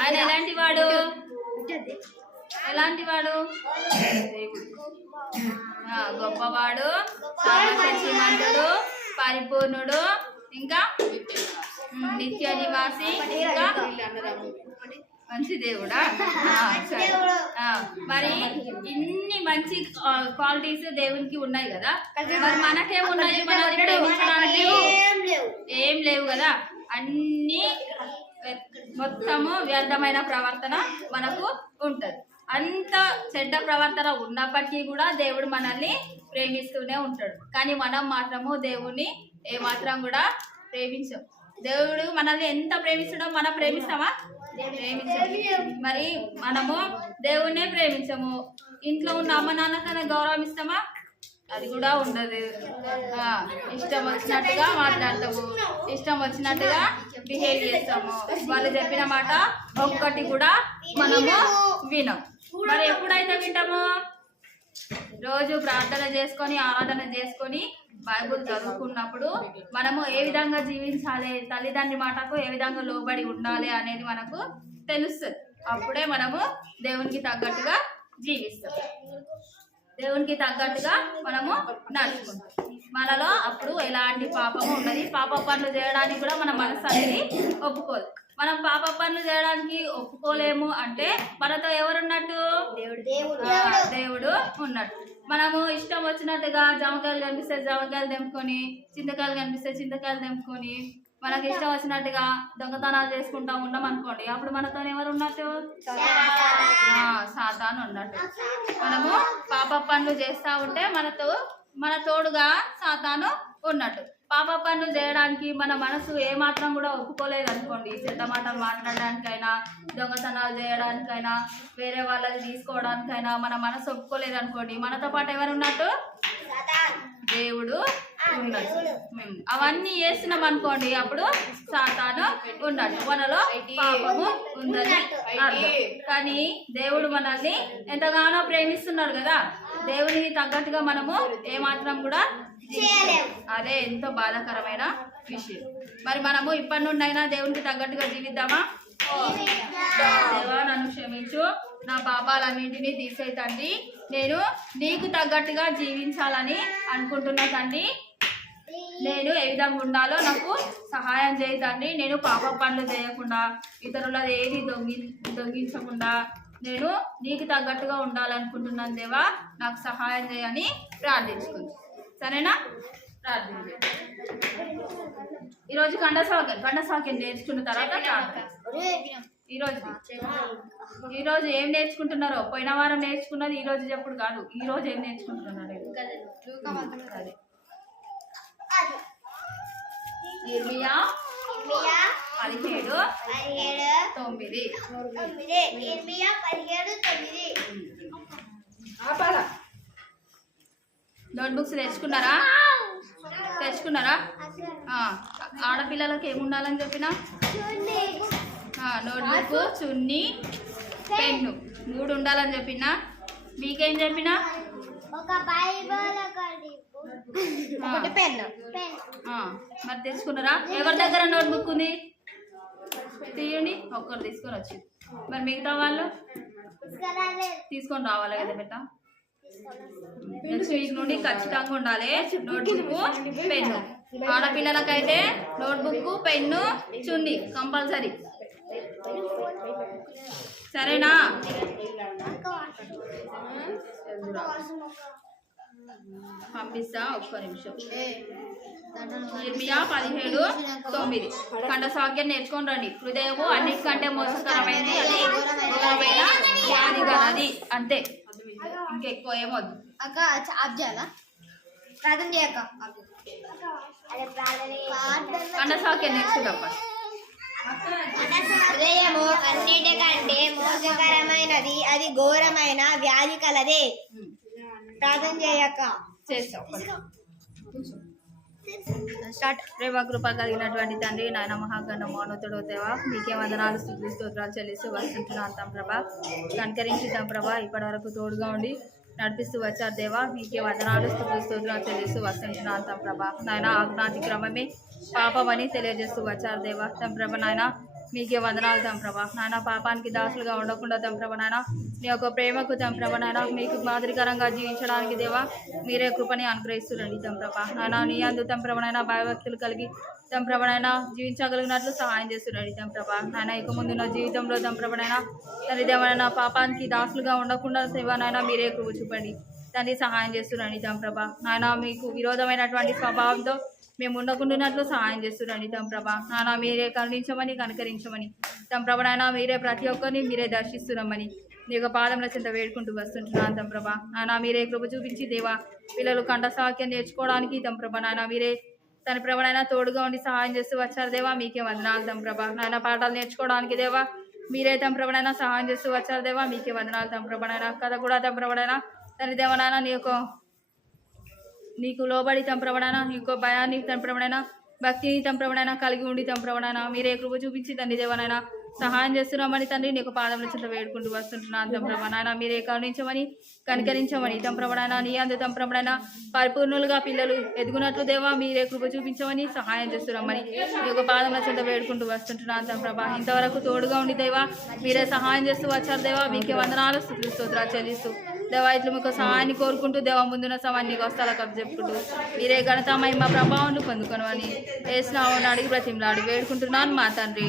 ఆయన ఎలాంటి వాడు? ఎలాంటి వాడు? గొప్పవాడు, సర్వశక్తిమంతుడు, పరిపూర్ణుడు, ఇంకా నిత్య నివాసి, ఇంకా మంచి దేవుడా? సరే. మరి ఇన్ని మంచి క్వాలిటీస్ దేవునికి ఉన్నాయి కదా, మరి మనకేమున్నాయి? మనం ప్రేమించడానికి ఏం లేవు కదా. అన్ని మొత్తము వ్యర్థమైన ప్రవర్తన మనకు ఉంటది. అంత చెడ్డ ప్రవర్తన ఉన్నప్పటికీ కూడా దేవుడు మనల్ని ప్రేమిస్తూనే ఉంటాడు. కానీ మనం మాత్రము దేవుణ్ణి ఏ మాత్రం కూడా ప్రేమించాం. దేవుడు మనల్ని ఎంత ప్రేమిస్తాడో మనం ప్రేమిస్తామా? ప్రేమించాము. మరి మనము దేవుణ్ణే ప్రేమించము. ఇంట్లో ఉన్న అమ్మ నాన్నకైనా గౌరవం ఇస్తామా? అది కూడా ఉండదు. ఇష్టం వచ్చినట్టుగా మాట్లాడతాము, ఇష్టం వచ్చినట్టుగా బిహేవ్ చేస్తాము. వాళ్ళు చెప్పిన మాట ఒక్కటి కూడా మనము వినం. మరి ఎప్పుడైతే వింటాము? రోజు ప్రార్థన చేసుకొని ఆరాధన చేసుకొని బైబుల్ చదువుకున్నప్పుడు మనము ఏ విధంగా జీవించాలి, తల్లిదండ్రి మాటకు ఏ విధంగా లోబడి ఉండాలి అనేది మనకు తెలుస్తుంది. అప్పుడే మనము దేవునికి తగ్గట్టుగా జీవిస్తాం, దేవునికి తగ్గట్టుగా మనము నడుచుకుంటాం. మనలో అప్పుడు ఎలాంటి పాపము ఉండదు. పాప పనులు చేయడానికి కూడా మన మనసు అనేది ఒప్పుకోదు. మనం పాప పనులు చేయడానికి ఒప్పుకోలేము అంటే మనతో ఎవరున్నట్టు? దేవుడు ఉన్నట్టు. మనము ఇష్టం వచ్చినట్టుగా జామకాయలు కనిపిస్తే జామకాయలు తెంపుకొని, చింతకాయలు కనిపిస్తే చింతకాయలు తెంపుకొని, మనకి ఇష్టం వచ్చినట్టుగా దొంగతనాలు చేసుకుంటా ఉన్నాం అనుకోండి, అప్పుడు మనతో ఎవరు ఉన్నట్టు? సాతాను ఉన్నట్టు. మనము పాప పనులు చేస్తూ ఉంటే మన తోడుగా సాతాను ఉన్నట్టు. పాప పనులు చేయడానికి మన మనసు ఏమాత్రం కూడా ఒప్పుకోలేదు అనుకోండి, చెడ్డ మాటలు మాట్లాడడానికైనా, దొంగతనాలు చేయడానికైనా, వేరే వాళ్ళకి తీసుకోవడానికైనా మన మనసు ఒప్పుకోలేదు అనుకోండి, మనతో పాటు ఎవరు ఉన్నట్టు? దేవుడు ఉన్నట్టు. అవన్నీ చేస్తున్నాం అనుకోండి, అప్పుడు సాతాను ఉన్నట్టు, మనలో పాపము ఉందని అర్థం. కానీ దేవుడు మనల్ని ఎంతగానో ప్రేమిస్తున్నాడు కదా, దేవునికి తగ్గట్టుగా మనము ఏమాత్రం కూడా అదే ఎంతో బాధాకరమైన విషయం. మరి మనము ఇప్పటి నుండి అయినా దేవునికి తగ్గట్టుగా జీవిద్దామా? దేవా నన్ను క్షమించు, నా పాపాలన్నింటినీ తీసేయి తండ్రి, నేను నీకు తగ్గట్టుగా జీవించాలని అనుకుంటున్నా తండ్రి. నేను ఏ విధంగా ఉండాలో నాకు సహాయం చేయి తండ్రి. నేను పాప పనులు చేయకుండా, ఇతరులది ఏది దొంగించకుండా నేను నీకు తగ్గట్టుగా ఉండాలనుకుంటున్నాను దేవా, నాకు సహాయం చేయని ప్రార్థించుకుంది. సరేనా? ప్రార్థన. ఈరోజు గండసాకి నేర్చుకున్న తర్వాత ఈరోజు ఏం నేర్చుకుంటున్నారో, పోయిన వారం నేర్చుకున్నది ఈరోజు చెప్పుడు కాదు, ఈరోజు ఏం నేర్చుకుంటున్నారు? ఇర్మియా 17:9. నోట్ బుక్స్ తెచ్చుకున్నారా? తెచ్చుకున్నారా? ఆడపిల్లలకు ఏముండాలని చెప్పినా? నోట్బుక్, చున్నీ, పెన్ను 3 ఉండాలని చెప్పినా. మీకేం చెప్పినా? ఒక బైబిల్ ఒకటి పెన్. మరి తెచ్చుకున్నారా? ఎవరి దగ్గర నోట్బుక్ ఉంది? తీయండి, ఒక్కరు తీసుకొని వచ్చి. మరి మిగతా వాళ్ళు తీసుకొని రావాలి కదా బిడ్డ. నెక్స్ట్ వీక్ నుండి ఖచ్చితంగా ఉండాలి నోట్బుక్, పెన్ను. ఆడపిల్లలకైతే నోట్బుక్, పెన్ను, చున్నీ కంపల్సరీ. సరేనా? పంపిస్తా, ఒక్క నిమిషం. ఇర్మియా 17:9 కంఠసాగ్యం నేర్చుకొని రండి. హృదయము అన్నిటికంటే మోసకరమైనది, అది ఘోరమైన వ్యాధి గలది. అంతే, ఇంకెక్కువ ఏమొద్దు. అక్క అబ్జాలా ప్రార్థన చేయక్క. కంఠసాగ్యం నేర్చుకుంటాం. హృదయము అన్నిటికంటే మోసకరమైనది, అది ఘోరమైన వ్యాధి కలదే. ప్రార్థన చేయక్క. చేస్తాం. స్టార్ట్. ప్రేమ కృప కలిగినటువంటి తండ్రి, నాయన మహాగణ మౌనతుడు దేవా, మీకే వందనాలు, స్తుతులు, స్తోత్రాలు చెల్లిస్తూ వస్తుంటున్నాను తం ప్రభా. కనికరించుతాం ప్రభా. ఇప్పటి వరకు తోడుగా ఉండి నడిపిస్తూ వచ్చారు దేవా, మీకే వందనాలు, స్తుతులు, స్తోత్రాలు చెల్లిస్తూ వస్తుంటున్నాను తం ప్రభా. నాయన ఆజ్ఞాతిక్రమమే పాపమని తెలియజేస్తూ వచ్చారు దేవా తం ప్రభ. నాయన మీకే వందనాలు తం ప్రభా. నాయన పాపానికి దాసులుగా ఉండకుండా తం ప్రభ నాయన మీ యొక్క ప్రేమకు తం ప్రభ నాయన మీకు మాదిరికరంగా జీవించడానికి దేవా మీరే కృపని అనుగ్రహిస్తురండి తం ప్రభా. నాయన నీ అందు తం ప్రభ నాయన భయభక్తులు కలిగి తం ప్రభ నాయన జీవించగలిగినట్లు సహాయం చేస్తురండి తం ప్రభా. నాయన ఇక ముందున్న జీవితంలో తం ప్రభ నాయన తండ్రి దేవనైనా పాపానికి దాసులుగా ఉండకుండా దేవనైనా మీరే కృప చూపండి తండ్రి, సహాయం చేస్తురండి తం ప్రభా. నాయన మీకు విరోధమైనటువంటి స్వభావంతో మేము ఉండకుండానట్లు సహాయం చేస్తురండి తం ప్రభా. నాన్న మీరే కరుణించమని, కనికరించమని తం ప్రభ. నాయన మీరే ప్రతి ఒక్కరిని మీరే దర్శిస్తున్నామని నీ యొక్క పాదముల చెంత వేడుకుంటూ వస్తుంటున్నాను తం ప్రభా. నాన్న మీరే కృప చూపించి దేవా పిల్లలు కంఠసాక్యం నేర్చుకోవడానికి తం ప్రభ నాయన మీరే తన ప్రభనైనా తోడుగా ఉండి సహాయం చేస్తూ వచ్చారు దేవా, మీకే వందనాలు తం ప్రభా. నాయన పాఠాలు నేర్చుకోవడానికి దేవా మీరే తం ప్రభనైనా సహాయం చేస్తూ వచ్చారు దేవా, మీకే వందనాలు తం ప్రభనైనా. కథ కూడా తం ప్రభనైనా తన దేవనైనా నీకు లోబడి తం ప్రభనైనా నీ యొక్క భయాన్ని తం ప్రభనైనా భక్తిని తం ప్రభనైనా కలిగి ఉండి తం ప్రభనైనా మీరే కృప చూపించి తండ్రి దేవనైనా సహాయం చేస్తున్నామని తండ్రి నీ యొక్క పాదముల చెంత వేడుకుంటూ వస్తుంటున్నాను తం ప్రభ. నాయన మీరే కరుణించమని, కనికరించమని తం ప్రభనైనా నీ అందు తం ప్రభనైనా పరిపూర్ణులుగా పిల్లలు ఎదుగునట్లు దేవా మీరే కృప చూపించమని సహాయం చేస్తున్నామని నీ యొక్క పాదముల చెంత వేడుకుంటూ వస్తుంటున్నాను తం ప్రభ. ఇంతవరకు తోడుగా ఉండి దేవా మీరే సహాయం చేస్తూ వచ్చారు దేవా, మీకే వందనాలు, స్తుతులు, స్తోత్రాలు చెల్లిస్తూ దేవా ఇట్లు మీకు సహాయాన్ని కోరుకుంటూ దేవా ముందున్న సమయాన్ని వస్తాల కప్పు చెప్పుకుంటూ మీరే ఘనత మహిమ ప్రభావాన్ని పొందుకొనమని వేసినామని అడిగి బ్రతిమలాడి వేడుకుంటున్నాను మా తండ్రి.